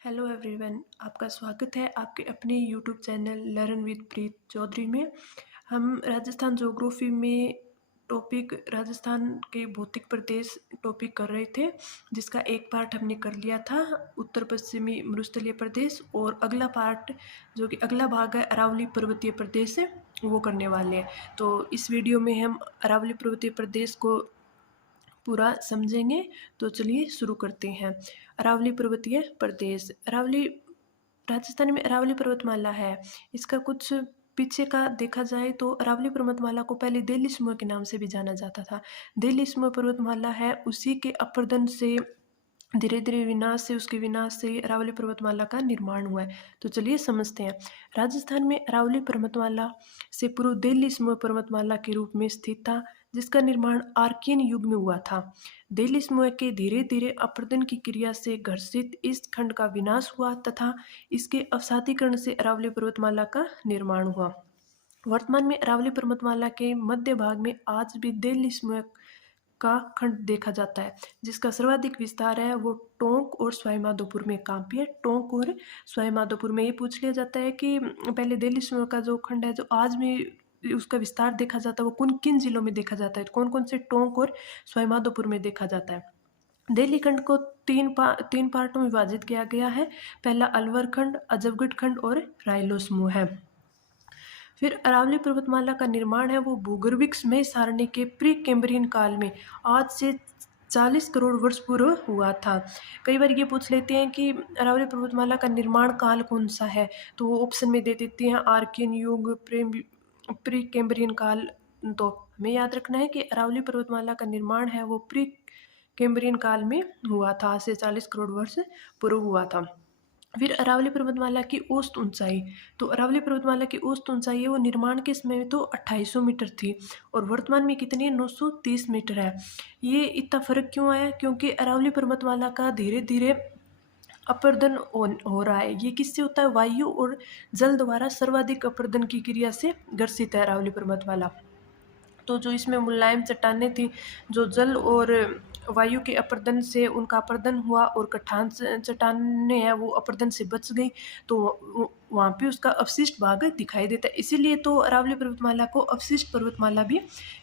Hello everyone, आपका स्वागत है आपके अपने यूट्यूब चैनल लर्न विद प्रीत चौधरी में। हम राजस्थान ज्योग्राफी में टॉपिक राजस्थान के भौतिक प्रदेश टॉपिक कर रहे थे, जिसका एक पार्ट हमने कर लिया था उत्तर पश्चिमी मरुस्थलीय प्रदेश, और अगला पार्ट जो कि अगला भाग है अरावली पर्वतीय प्रदेश है, वो करने वाले हैं। तो इस वीडियो में हम अरावली पर्वतीय प्रदेश को पूरा समझेंगे। तो चलिए शुरू करते हैं। अरावली पर्वतीय प्रदेश, अरावली राजस्थान में अरावली पर्वतमाला है। इसका कुछ पीछे का देखा जाए तो अरावली पर्वतमाला को पहले दिल्ली समूह के नाम से भी जाना जाता था। दिल्ली समूह पर्वतमाला है, उसी के अपर्दन से धीरे धीरे विनाश से उसके विनाश से अरावली पर्वतमाला का निर्माण हुआ है। तो चलिए समझते हैं। राजस्थान में अरावली पर्वतमाला से पूर्व दिल्ली समूह पर्वतमाला के रूप में स्थित था, जिसका निर्माण आर्कियन युग में हुआ था। दिल्ली समूह के धीरे धीरे अपरदन की क्रिया से घर्षित इस खंड का विनाश हुआ तथा इसके अवसादीकरण से अरावली पर्वतमाला का निर्माण हुआ। वर्तमान में अरावली पर्वतमाला के मध्य भाग में आज भी दिल्ली समूह का खंड देखा जाता है, जिसका सर्वाधिक विस्तार है वो टोंक और सवाई माधोपुर में काफी है। टोंक और सवाई माधोपुर में ये पूछ लिया जाता है कि पहले दिल्ली समूह का जो खंड है जो आज भी उसका विस्तार देखा जाता है वो किन किन जिलों में देखा जाता है, तो कौन कौन से टोंक और सवाई माधोपुर में देखा जाता है। दिल्ली खंड को तीन पार्टों में विभाजित किया गया है। पहला अलवर खंड, अजबगढ़ खंड और रायलो समूह है। फिर अरावली पर्वतमाला का निर्माण है वो भूगर्भिक समय सारणी के प्री कैम्ब्रियन काल में आज से 40 करोड़ वर्ष पूर्व हुआ था। कई बार ये पूछ लेते हैं कि अरावली पर्वतमाला का निर्माण काल कौन सा है, तो वो ऑप्शन में दे देते हैं आर्कियन युग, प्री कैम्ब्रियन काल। तो हमें याद रखना है कि अरावली पर्वतमाला का निर्माण है वो प्री कैम्ब्रियन काल में हुआ था, आज से 40 करोड़ वर्ष पूर्व हुआ था। फिर अरावली पर्वतमाला की औसत ऊंचाई, तो अरावली पर्वतमाला की औसत ऊंचाई है वो निर्माण के समय में तो 2800 मीटर थी और वर्तमान में कितनी है, 930 मीटर है। ये इतना फर्क क्यों आया? क्योंकि अरावली पर्वतमाला का धीरे धीरे अपर्दन हो रहा है। ये किससे होता है? वायु और जल द्वारा सर्वाधिक अपर्दन की क्रिया से ग्रसित है अरावली पर्वतमाला। तो जो इसमें मुलायम चट्टानें थी, जो जल और वायु के अपर्दन से उनका अपर्दन हुआ और कठान चट्टानें हैं वो अपर्दन से बच गई, तो वहाँ पे उसका अवशिष्ट भाग दिखाई देता है। इसीलिए तो अरावली पर्वतमाला को अवशिष्ट पर्वतमाला भी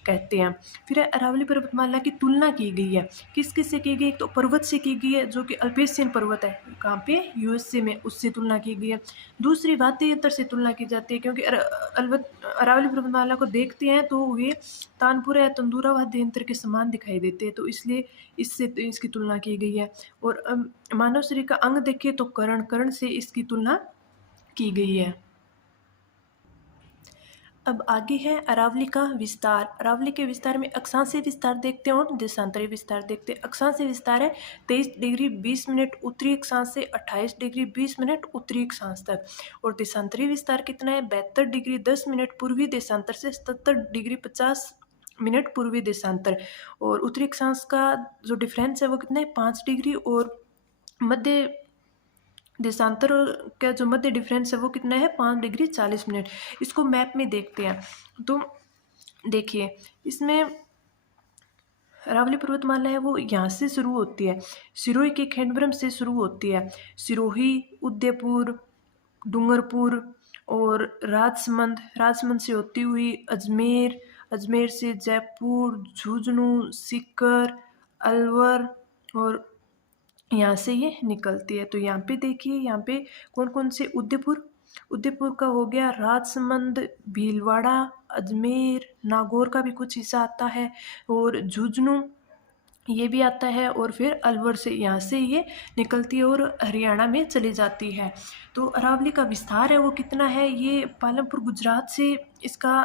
कहते हैं। फिर अरावली पर्वतमाला की तुलना की गई है, किस किस से की गई? तो पर्वत से की गई है जो कि अल्पेशियन पर्वत है, कहाँ पे? यूएसए में, उससे तुलना की गई है। दूसरी भारतीय यंत्र से तुलना की जाती है, क्योंकि अरावली पर्वतमाला को देखते हैं तो वे तानपुरा या तंदूरा वाद्य यंत्र के समान दिखाई देते हैं, तो इसलिए इससे इसकी तुलना की गई है। और मानव शरीर का अंग देखें तो कर्ण से इसकी तुलना की गई है। अब आगे है अरावली का विस्तार। अरावली के विस्तार में अक्षांशीय विस्तार देखते हैं और देशांतरीय विस्तार देखते हैं। अक्षांशीय विस्तार है 23 डिग्री 20 मिनट उत्तरी अक्षांश से 28 डिग्री 20 मिनट उत्तरी अक्षांश तक। और देशांतरीय विस्तार कितना है? 72 डिग्री 10 मिनट पूर्वी देशांतर से 77 डिग्री 50 मिनट पूर्वी देशांतर। और उत्तरी अक्षांश का जो डिफरेंस है वो कितना है? 5 डिग्री। और मध्य देशांतर का जो मध्य डिफरेंस है वो कितना है? 5 डिग्री 40 मिनट। इसको मैप में देखते हैं तो देखिए, इसमें अरावली पर्वतमाला है वो यहाँ से शुरू होती है, सिरोही के खंडब्रह्म से शुरू होती है। सिरोही, उदयपुर, डूंगरपुर और राजसमंद से होती हुई अजमेर, अजमेर से जयपुर, झुंझुनू, सीकर, अलवर, और यहाँ से ये निकलती है। तो यहाँ पे देखिए, यहाँ पे कौन कौन से? उदयपुर का हो गया, राजसमंद, भीलवाड़ा, अजमेर, नागौर का भी कुछ हिस्सा आता है, और झुंझुनू ये भी आता है, और फिर अलवर से यहाँ से ये निकलती है और हरियाणा में चली जाती है। तो अरावली का विस्तार है वो कितना है? ये पालमपुर गुजरात से इसका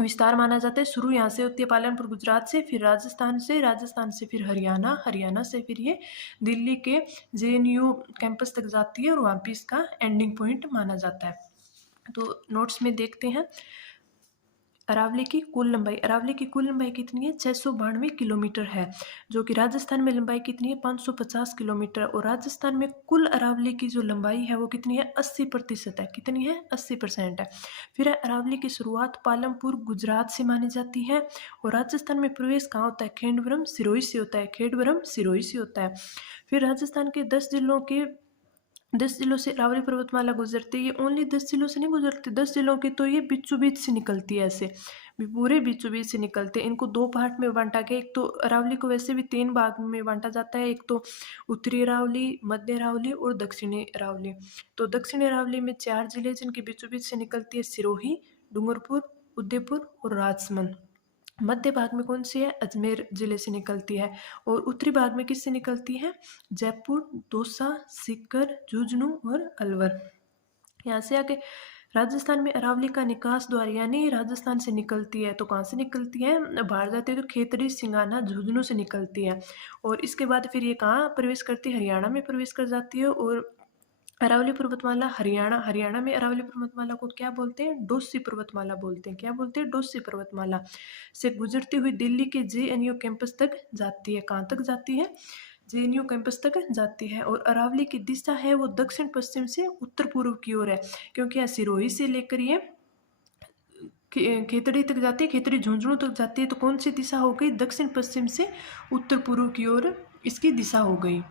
विस्तार माना जाता है। शुरू यहाँ से होती है पालनपुर गुजरात से, फिर राजस्थान से फिर हरियाणा, हरियाणा से फिर ये दिल्ली के जेएनयू कैंपस तक जाती है और वहाँ पे इसका एंडिंग पॉइंट माना जाता है। तो नोट्स में देखते हैं। अरावली की कुल लंबाई कितनी है? 692 किलोमीटर है, जो कि राजस्थान में लंबाई कितनी है? 550 किलोमीटर। और राजस्थान में कुल अरावली की जो लंबाई है वो कितनी है? 80% है। कितनी है? 80% है। फिर है अरावली की शुरुआत पालमपुर गुजरात से मानी जाती है। और राजस्थान में प्रवेश कहाँ होता है? खेंडवरम सिरोही से होता है। खेंडवरम सिरोही से होता है। फिर राजस्थान के 10 जिलों से अरावली पर्वतमाला गुजरती है। ये ओनली 10 जिलों से नहीं गुजरती, 10 जिलों की तो ये बीचों बीच से निकलती है, ऐसे पूरे बीचों बीच से निकलते हैं। इनको 2 पार्ट में बांटा गया। एक तो अरावली को वैसे भी 3 भाग में बांटा जाता है। एक तो उत्तरी अरावली, मध्य अरावली और दक्षिणी अरावली। तो दक्षिणी अरावली में 4 जिले जिनके बीचों बीच से निकलती है: सिरोही, डूंगरपुर, उदयपुर और राजसमंद। मध्य भाग में कौन सी है? अजमेर जिले से निकलती है। और उत्तरी भाग में किससे निकलती है? जयपुर, दौसा, सीकर, झुंझुनू और अलवर। यहाँ से आगे राजस्थान में अरावली का निकास द्वार, यानी राजस्थान से निकलती है तो कहाँ से निकलती है? बाहर जाती है तो खेतड़ी, सिंगाना, झुंझुनू से निकलती है। और इसके बाद फिर ये कहाँ प्रवेश करती है? हरियाणा में प्रवेश कर जाती है। और अरावली पर्वतमाला हरियाणा में अरावली पर्वतमाला को क्या बोलते हैं? डोसी पर्वतमाला बोलते हैं। क्या बोलते हैं? डोसी पर्वतमाला से गुजरती हुई दिल्ली के जेएनयू कैंपस तक जाती है। कहाँ तक जाती है? जेएनयू कैंपस तक जाती है। और अरावली की दिशा है वो दक्षिण पश्चिम से उत्तर पूर्व की ओर है, क्योंकि यहाँ सिरोही से लेकर ये खेतड़ी तक जाती है, खेतड़ी झुंझुनू तक जाती है। तो कौन सी दिशा हो गई? दक्षिण पश्चिम से उत्तर पूर्व की ओर इसकी दिशा हो गई।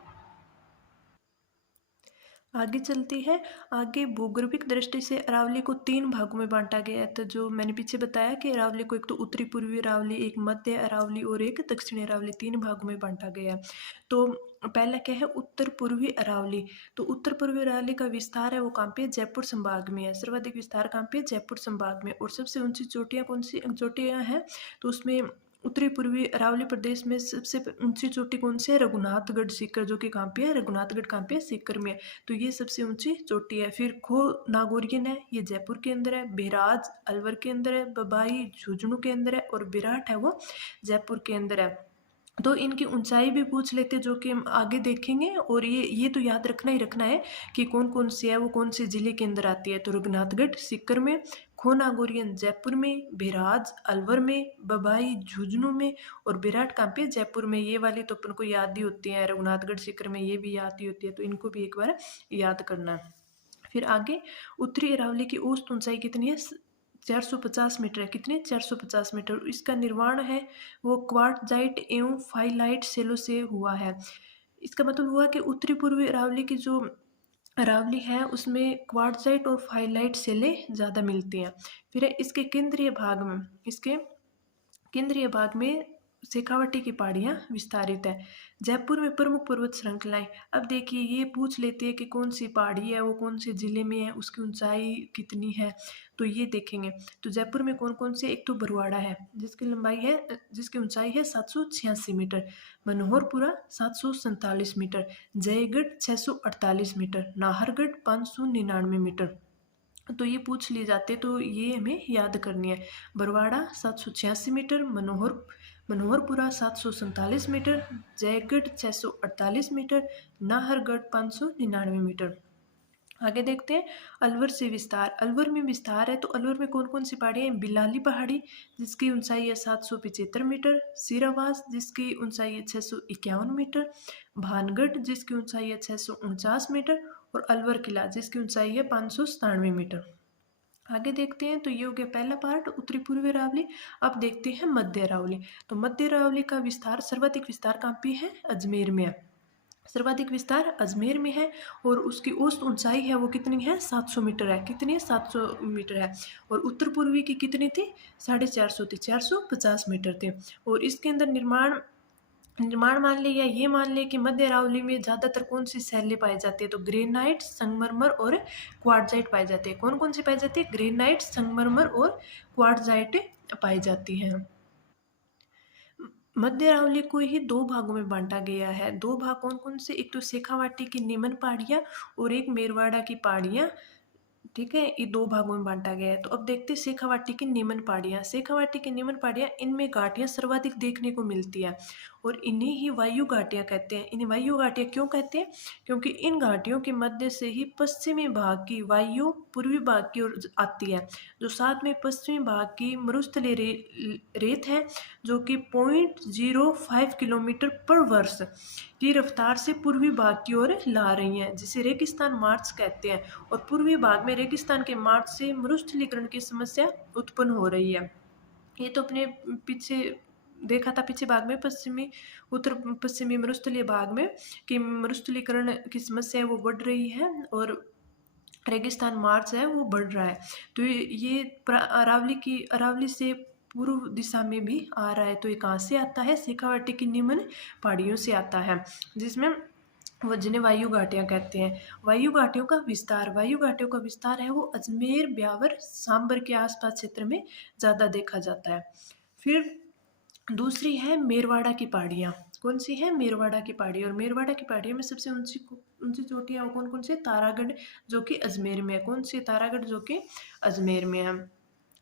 आगे चलती है। आगे भूगर्भिक दृष्टि से अरावली को 3 भागों में बांटा गया है। तो जो मैंने पीछे बताया कि अरावली को एक तो उत्तरी पूर्वी अरावली, एक मध्य अरावली और एक दक्षिणी अरावली, 3 भागों में बांटा गया है। तो पहला क्या है? उत्तर पूर्वी अरावली। तो उत्तर पूर्वी अरावली का विस्तार है वो कहाँ पे है? जयपुर संभाग में है। सर्वाधिक विस्तार कहाँ पे है? जयपुर संभाग में। और सबसे ऊंची चोटियाँ कौन सी चोटियाँ हैं? तो उसमें उत्तरी पूर्वी अरावली प्रदेश में सबसे ऊंची चोटी कौन सी है? रघुनाथगढ़ सीकर, जो कि कहाँ पे है? रघुनाथगढ़ कहाँ पे है? सीकर में है। तो ये सबसे ऊंची चोटी है। फिर खो नागौरियन है, ये जयपुर के अंदर है। बेराज अलवर के अंदर है। बबाई झुंझुनू के अंदर है। और विराट है वो जयपुर के अंदर है। तो इनकी ऊंचाई भी पूछ लेते जो कि हम आगे देखेंगे। और ये तो याद रखना ही रखना है कि कौन कौन सी है, वो कौन से जिले के अंदर आती है। तो रघुनाथगढ़ सीकर में, खो नागौरियन जयपुर में, बेराज अलवर में, बबाई झुंझुनू में और विराट कहाँ पे? जयपुर में। ये वाली तो अपन को याद ही होती है, रघुनाथगढ़ सीकर में ये भी याद ही होती है, तो इनको भी एक बार याद करना है। फिर आगे उत्तरी अरावली की औसत ऊंचाई कितनी है? 450 मीटर है। कितने? 450 मीटर। इसका निर्माण है वो क्वार्टजाइट एवं फाइलाइट सेलों से हुआ है। इसका मतलब हुआ कि उत्तरी पूर्वी अरावली की जो अरावली है उसमें क्वार्टजाइट और फाइलाइट सेलें ज़्यादा मिलती हैं। फिर है इसके केंद्रीय भाग में शेखावटी की पहाड़ियाँ विस्तारित है। जयपुर में प्रमुख पर्वत श्रृंखलाएं। अब देखिए ये पूछ लेती है कि कौन सी पहाड़ी है, वो कौन से जिले में है, उसकी ऊंचाई कितनी है, तो ये देखेंगे। तो जयपुर में कौन कौन से? एक तो बरवाड़ा है जिसकी ऊंचाई है 786 metre. Manoharpura 747 metre. Jaigarh 648 metre. Nahargarh 599 metre. तो ये पूछ लिए जाते, तो ये हमें याद करनी है। Barwara 786 metre, Manoharpura 747 metre, Jaigarh 648 metre, Nahargarh 599 metre. आगे देखते हैं अलवर से विस्तार। अलवर में विस्तार है तो अलवर में कौन कौन सी पहाड़ियाँ हैं? बिलाली पहाड़ी जिसकी ऊंचाई है 775 मीटर, सिरावास जिसकी ऊंचाई है 651 मीटर, भानगढ़ जिसकी ऊंचाई है 649 मीटर और अलवर किला जिसकी ऊंचाई है 597 मीटर। आगे देखते हैं। तो ये हो गया पहला पार्ट उत्तरी पूर्वी अरावली। अब देखते हैं मध्य अरावली। तो मध्य अरावली का विस्तार, सर्वाधिक विस्तार कहाँ पे है? अजमेर में है। सर्वाधिक विस्तार अजमेर में है। और उसकी औसत ऊंचाई है वो कितनी है? 700 मीटर है। कितनी है? 700 मीटर है। और उत्तर पूर्वी की कितनी थी? 450 थी, 450 मीटर थे। और इसके अंदर निर्माण मान ले या ये मान ले कि मध्य अरावली में ज़्यादातर कौन सी शैलें पाई जाती है? तो ग्रेनाइट, संगमरमर और क्वार्टजाइट पाई जाती है। कौन कौन सी पाई जाती है? ग्रेनाइट, संगमरमर और क्वार्टजाइट पाई जाती हैं। मध्य अरावली को ही 2 भागों में बांटा गया है। 2 भाग कौन कौन से? एक तो शेखावाटी की निमन पहाड़ियाँ और एक मेरवाड़ा की पहाड़ियाँ ठीक है, ये 2 भागों में बाँटा गया है। तो अब देखते हैं शेखावाटी की निम्न पहाड़ियाँ। शेखावाटी की निम्न पहाड़ियाँ, इनमें घाटियाँ सर्वाधिक देखने को मिलती है और इन्हें ही वायु घाटियाँ कहते हैं। इन्हें वायु घाटियाँ क्यों कहते हैं? क्योंकि इन घाटियों के मध्य से ही पश्चिमी भाग की वायु पूर्वी भाग की ओर आती है। जो साथ में पश्चिमी भाग की मरुस्थलीय रेत है, जो कि 0.05 किलोमीटर पर वर्ष की रफ्तार से पूर्वी भाग की ओर ला रही हैं, जिसे रेगिस्तान मार्च कहते हैं। और पूर्वी भाग में रेगिस्तान के मार्च से मरुस्थलीकरण की समस्या उत्पन्न हो रही है। ये तो अपने पीछे देखा था, पीछे भाग में उत्तर पश्चिमी मरुस्थलीय भाग में कि मरुस्थलीकरण की समस्या है वो बढ़ रही है और रेगिस्तान मार्च है वो बढ़ रहा है। तो ये अरावली से पूर्व दिशा में भी आ रहा है। तो ये कहाँ से आता है? शेखावाटी की निम्न पहाड़ियों से आता है, जिसमें वो जिन्हें वायु घाटियाँ कहते हैं। वायु घाटियों का विस्तार है वो अजमेर, ब्यावर, सांबर के आसपास क्षेत्र में ज़्यादा देखा जाता है। फिर दूसरी है मेरवाड़ा की पहाड़ियाँ। कौन सी है? मेरवाड़ा की पहाड़ी। और मेरवाड़ा की पहाड़ियों में सबसे ऊंची ऊंची चोटियाँ कौन कौन सी? तारागढ़, जो कि अजमेर में है। कौन सी? तारागढ़, जो कि अजमेर में है।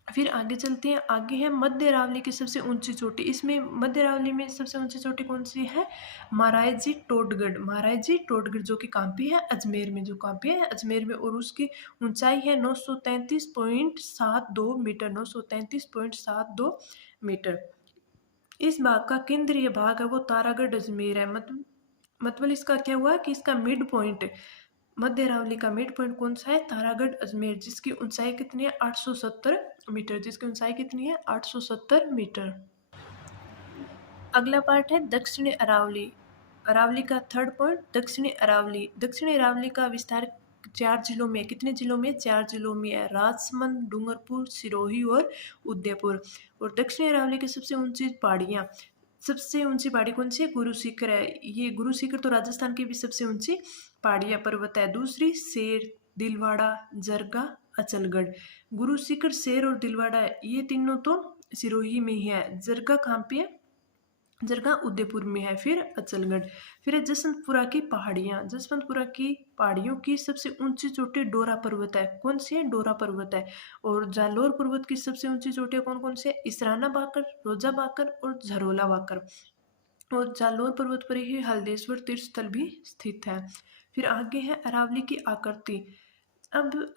फिर आगे चलते हैं। आगे है मध्य अरावली की सबसे ऊंची चोटी। इसमें मध्य अरावली में सबसे ऊंची चोटी कौन सी है? महाराज जी टोटगढ़, जो कि कहाँ पे है? अजमेर में। जो कहाँ पे है? अजमेर में। और उसकी ऊंचाई है 933.72 मीटर। 933.72 मीटर। इस भाग का केंद्रीय भाग है वो तारागढ़ अजमेर है। मतलब इसका क्या हुआ कि इसका मिड पॉइंट, मध्य अरावली का मिड पॉइंट कौन सा है? तारागढ़ अजमेर, जिसकी ऊंचाई कितनी है? 870 मीटर। जिसकी ऊंचाई कितनी है? 870 मीटर। अगला पार्ट है दक्षिणी अरावली। अरावली का थर्ड पॉइंट दक्षिणी अरावली। दक्षिणी अरावली का विस्तार 4 जिलों में। कितने जिलों में? 4 जिलों में है। राजसमंद, डूंगरपुर, सिरोही और उदयपुर। और दक्षिणी अरावली की सबसे ऊंची पहाड़ियाँ, सबसे ऊंची पहाड़ी कौन सी है? गुरु शिखर है। ये गुरु शिखर तो राजस्थान की भी सबसे ऊंची पहाड़ियाँ पर्वत है। दूसरी शेर, दिलवाड़ा, जरगा, अचलगढ़। गुरु शिखर, शेर और दिलवाड़ा, ये तीनों तो सिरोही में ही है। जरगा कहाँ पे है? जरगा उदयपुर में है। फिर अचलगढ़। फिर है जसवंतपुरा की पहाड़ियाँ। जसवंतपुरा की पहाड़ियों की सबसे ऊंची चोटी डोरा पर्वत है। कौन सी है? डोरा पर्वत है। और जालोर पर्वत की सबसे ऊंची चोटियाँ कौन कौन सी है? इसराना बाकर, रोजा बाकर और झरोला बाकर। और जालोर पर्वत पर ही हल्देश्वर तीर्थ स्थल भी स्थित है। फिर आगे है अरावली की आकृति। अब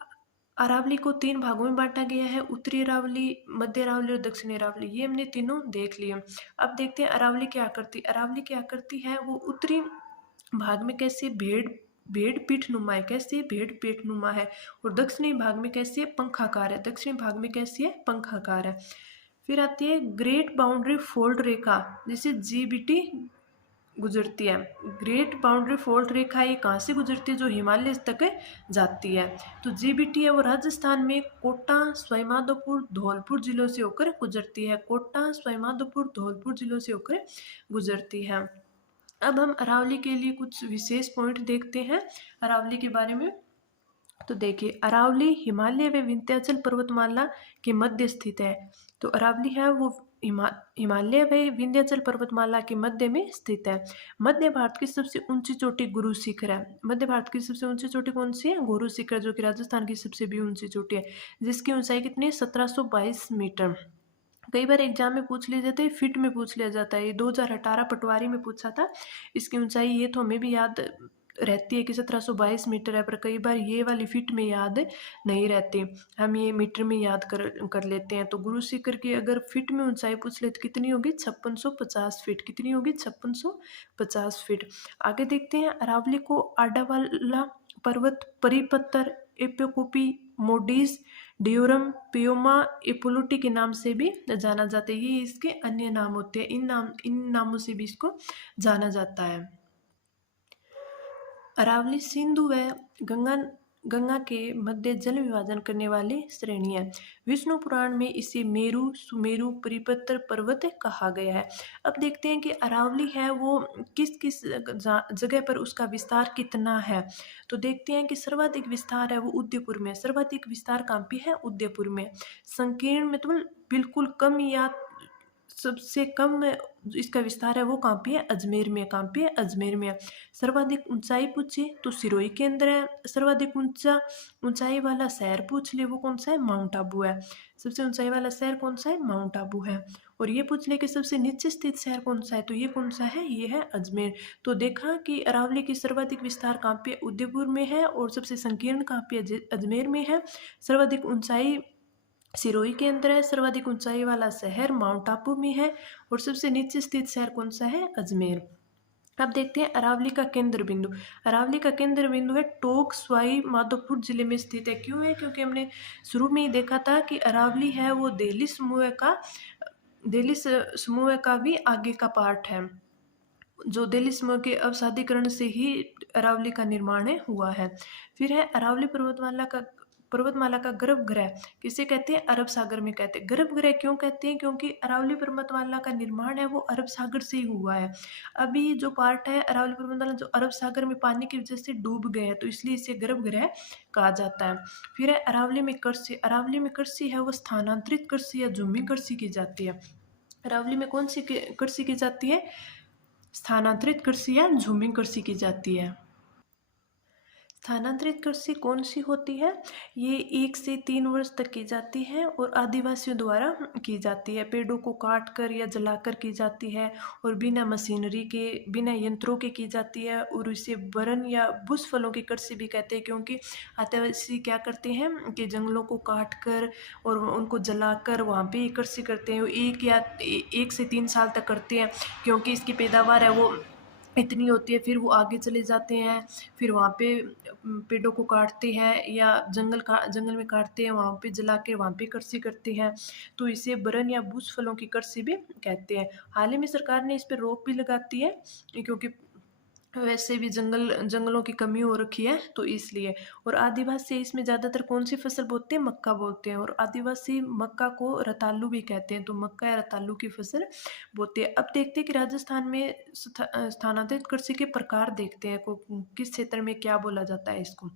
अरावली को 3 भागों में बांटा गया है, उत्तरी अरावली, मध्य अरावली और दक्षिणी अरावली। ये हमने तीनों देख लिए। अब देखते हैं अरावली की आकृति। अरावली की आकृति है वो उत्तरी भाग में कैसे भेड़ पीठ नुमा है। कैसे? भेड़ पीठ नुमा है। और दक्षिणी भाग में कैसे है? पंखाकार है। दक्षिणी भाग में कैसी है? पंखाकार है। फिर आती है ग्रेट बाउंड्री फोल्ड रेखा, जिसे जीबीटी गुजरती है। ग्रेट बाउंड्री फोल्ड रेखा ये कहाँ से गुजरती है? जो हिमालय तक जाती है। तो जीबीटी है वो राजस्थान में कोटा, सवाईमाधोपुर, धौलपुर जिलों से होकर गुजरती है। कोटा, सवाईमाधोपुर, धौलपुर जिलों से होकर गुजरती है। अब हम अरावली के लिए कुछ विशेष पॉइंट देखते हैं अरावली के बारे में। तो देखिए, अरावली हिमालय व विंध्याचल पर्वतमाला के मध्य स्थित है। तो अरावली है वो हिमालय व विंध्याचल पर्वतमाला के मध्य में स्थित है। मध्य भारत की सबसे ऊंची चोटी गुरु शिखर है। मध्य भारत की सबसे ऊंची चोटी कौन सी है? गुरु शिखर, जो कि राजस्थान की सबसे भी ऊंची चोटी है, जिसकी ऊंचाई कितनी है? 1722 मीटर। कई बार एग्जाम में पूछ लिया जाता है, फिट में पूछ लिया जाता है। ये 2018 पटवारी में पूछा था। इसकी ऊंचाई ये तो हमें भी याद रहती है कि 1722 मीटर है, पर कई बार ये वाली फिट में याद नहीं रहती, हम ये मीटर में याद कर लेते हैं। तो गुरु शिखर की अगर फिट में ऊंचाई पूछ ले तो कितनी होगी? 5650 फीट। कितनी होगी? 5650 फीट। आगे देखते हैं अरावली को आडावाला पर्वत परिपत्तर, एपिकोपी, मोडीज, डियोरम, पियोमा, एपोलोटी के नाम से भी जाना जाता है। ये इसके अन्य नाम होते हैं। इन नामों से भी इसको जाना जाता है। अरावली सिंधु व गंगा के मध्य जल विभाजन करने वाली श्रेणी है। विष्णु पुराण में इसे मेरु, सुमेरु, परिपत्र पर्वत कहा गया है। अब देखते हैं कि अरावली है वो किस किस जगह पर उसका विस्तार कितना है। तो देखते हैं कि सर्वाधिक विस्तार है वो उदयपुर में। सर्वाधिक विस्तार कहाँ पे है? उदयपुर में। संकीर्ण मतलब बिल्कुल कम या सबसे कम इसका विस्तार है वो कहाँ पे है? अजमेर में। कहाँ पे है? अजमेर में है। सर्वाधिक ऊंचाई पूछे तो सिरोही के अंदर है। सर्वाधिक ऊंचाई वाला शहर पूछ ले वो कौन सा है? माउंट आबू है। सबसे ऊंचाई वाला शहर कौन सा है? माउंट आबू है। और ये पूछ ले कि सबसे नीचे स्थित शहर कौन सा है, तो ये कौन सा है? ये है अजमेर। तो देखा कि अरावली की सर्वाधिक विस्तार कहाँ पे? उदयपुर में है। और सबसे संकीर्ण कहाँ पे? अजमेर में है। सर्वाधिक ऊंचाई सिरोही के अंदर है। सर्वाधिक ऊंचाई वाला शहर माउंट आबू में है। और सबसे नीचे स्थित शहर कौन सा है? अजमेर। अब देखते हैं अरावली का केंद्र बिंदु। अरावली का केंद्र बिंदु है टोंक सवाई माधोपुर जिले में स्थित है। क्यों है? क्योंकि हमने शुरू में ही देखा था कि अरावली है वो दिल्ली समूह का भी आगे का पार्ट है। जो दिल्ली समूह के अवसादीकरण से ही अरावली का निर्माण हुआ है। फिर है अरावली पर्वतमाला का गर्भगृह किसे कहते हैं? अरब सागर में कहते हैं। गर्भगृह क्यों कहते हैं? क्योंकि अरावली पर्वतमाला का निर्माण है वो अरब सागर से ही हुआ है। अभी जो पार्ट है अरावली पर्वतमाला जो अरब सागर में पानी की वजह से डूब गए हैं, तो इसलिए इसे गर्भगृह कहा जाता है। फिर है अरावली में कृषि। अरावली में कृषि है वो स्थानांतरित कृषि या झूमी कृषि की जाती है। अरावली में कौन सी कृषि की जाती है? स्थानांतरित कृषि या झूमिंग कृषि की जाती है। स्थानांतरित कृषि कौन सी होती है? ये 1 से 3 वर्ष तक की जाती है और आदिवासियों द्वारा की जाती है। पेड़ों को काट कर या जलाकर की जाती है और बिना मशीनरी के, बिना यंत्रों के की जाती है। और इसे बरन या बुश फलों की कृषि भी कहते हैं, क्योंकि आदिवासी क्या करते हैं कि जंगलों को काट कर और उनको जलाकर वहाँ पे कृषि करते हैं। 1 से 3 साल तक करते हैं, क्योंकि इसकी पैदावार है वो इतनी होती है। फिर वो आगे चले जाते हैं। फिर वहाँ पे पेड़ों को काटते हैं या जंगल में काटते हैं, वहाँ पे जला के वहाँ पे कृषि करते हैं। तो इसे बरन या बुश फलों की कृषि भी कहते हैं। हाल ही में सरकार ने इस पर रोक भी लगाती है, क्योंकि वैसे भी जंगलों की कमी हो रखी है, तो इसलिए। और आदिवासी इसमें ज़्यादातर कौन सी फसल बोते हैं? मक्का बोते हैं। और आदिवासी मक्का को रतालू भी कहते हैं, तो मक्का या रतालू की फसल बोते हैं। अब देखते हैं कि राजस्थान में स्थानांतरित कृषि के प्रकार देखते हैं को किस क्षेत्र में क्या बोला जाता है इसको।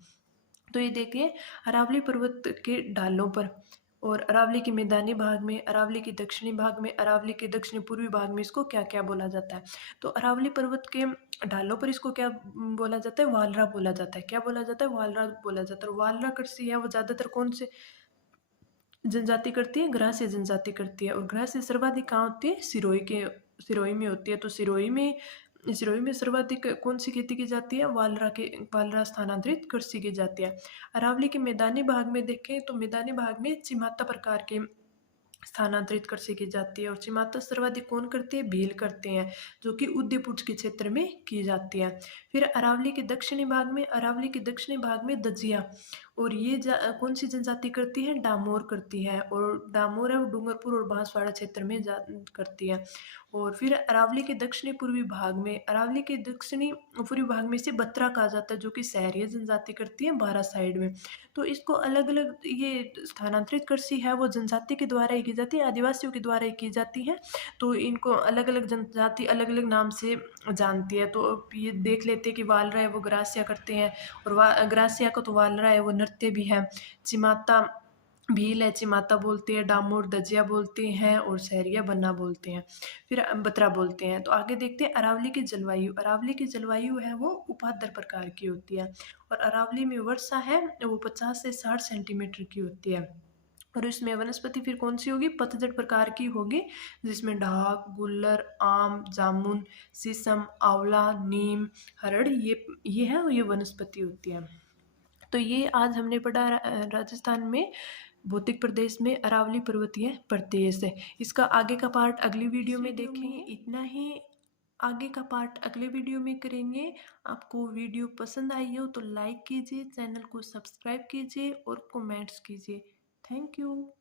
तो ये देखिए अरावली पर्वत के ढालों पर और अरावली के मैदानी भाग में, अरावली के दक्षिणी भाग में, अरावली के दक्षिणी पूर्वी भाग में इसको क्या क्या बोला जाता है। तो अरावली पर्वत के ढालों पर इसको क्या बोला जाता है? वालरा बोला जाता है। क्या बोला जाता है? वालरा बोला जाता है। और वालरा कृषि है वो ज़्यादातर कौन से जनजाति करती है? ग्रासीय जनजाति करती है। और ग्रासीय सर्वाधिक कहाँ होती है? सिरोही में होती है। तो सिरोही में सर्वाधिक कौन सी खेती की जाती है? वालरा स्थानांतरित कृषि की जाती है। अरावली के मैदानी भाग में देखें तो मैदानी भाग में चिमाता प्रकार के स्थानांतरित कृषि की जाती है। और चिमाता सर्वाधिक कौन करते हैं? भील करते हैं, जो कि उदयपुर के क्षेत्र में की जाती है। फिर अरावली के दक्षिणी भाग में दजिया, और ये कौन सी जनजाति करती है? डामोर करती है। और डामोर है वो डूंगरपुर और बांसवाड़ा क्षेत्र में करती है। और फिर अरावली के दक्षिणी पूर्वी भाग में इसे बत्रा कहा जाता है, जो कि सहरिया जनजाति करती है बारा साइड में। तो इसको अलग अलग, ये स्थानांतरित कृषि है वो जनजाति के द्वारा ही की जाती है, आदिवासियों के द्वारा ही की जाती है। तो इनको अलग अलग जनजाति अलग अलग नाम से जानती है। तो अब ये देख लेते हैं कि वालरा है वो ग्रासिया करते हैं, और ग्रासिया का तो वालरा है वो नृत्य भी है। चिमाता भील है, चिमाता बोलते हैं। डामोर दजिया बोलते हैं। और सहरिया बन्ना बोलते हैं। फिर बत्रा बोलते हैं। तो आगे देखते हैं अरावली की जलवायु। अरावली की जलवायु है वो उपाद्र प्रकार की होती है। और अरावली में वर्षा है वो 50 से 60 सेंटीमीटर की होती है। और इसमें वनस्पति फिर कौन सी होगी? पतझड़ प्रकार की होगी, जिसमें ढाक, गुल्लर, आम, जामुन, शीशम, आंवला, नीम, हरड़, ये वनस्पति होती है। तो ये आज हमने पढ़ा राजस्थान में भौतिक प्रदेश में अरावली पर्वतीय प्रदेश है। इसका आगे का पार्ट अगली वीडियो में देखेंगे। इतना ही, आगे का पार्ट अगले वीडियो में करेंगे। आपको वीडियो पसंद आई हो तो लाइक कीजिए, चैनल को सब्सक्राइब कीजिए और कमेंट्स कीजिए। Thank you.